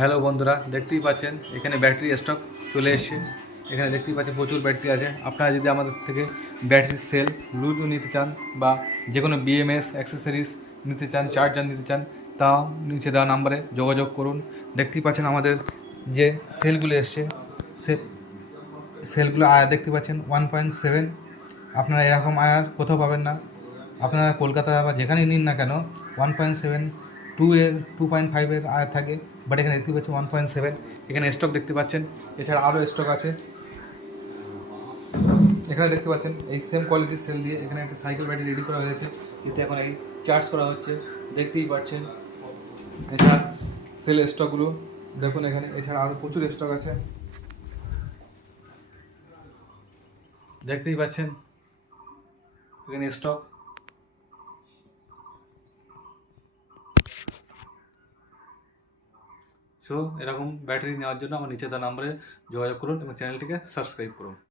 Hello বন্ধুরা, দেখতেই পাচ্ছেন এখানে ব্যাটারি স্টক চলে এসছে। এখানে দেখতেই পাচ্ছেন প্রচুর ব্যাটারি আছে। আপনারা যদি আমাদের থেকে ব্যাটারির সেল লুজও নিতে চান বা যে কোনো বিএমএস অ্যাক্সেসরিজ নিতে চান, চার্জার নিতে চান, তাও নিচে দেওয়া নাম্বারে যোগাযোগ করুন। দেখতেই পাচ্ছেন আমাদের যে সেলগুলো এসছে, সে সেলগুলো আয়ার দেখতে পাচ্ছেন 1.7। আপনারা এরকম আয়ার কোথাও পাবেন না। আপনারা কলকাতা বা যেখানেই নিন না কেন 1.7, 2.5 আয়ার থাকে, বাট এখানে দেখতে পাচ্ছেন 1.7। এখানে স্টক দেখতে পাচ্ছেন, এছাড়া আরও স্টক আছে। এখানে দেখতে পাচ্ছেন এই সেম কোয়ালিটির সেল দিয়ে এখানে একটা সাইকেল ব্যাটারি রেডি করা হয়েছে, এতে এখন এই চার্জ করা হচ্ছে, দেখতেই পাচ্ছেন। এছাড়া সেল স্টকগুলো দেখুন এখানে, এছাড়া আরও প্রচুর স্টক আছে, দেখতেই পাচ্ছেন এখানে স্টক। সো এরকম ব্যাটারি নেওয়ার জন্য আমার নিচে দেওয়া নাম্বারে যোগাযোগ করুন এবং চ্যানেলটিকে সাবস্ক্রাইব করুন।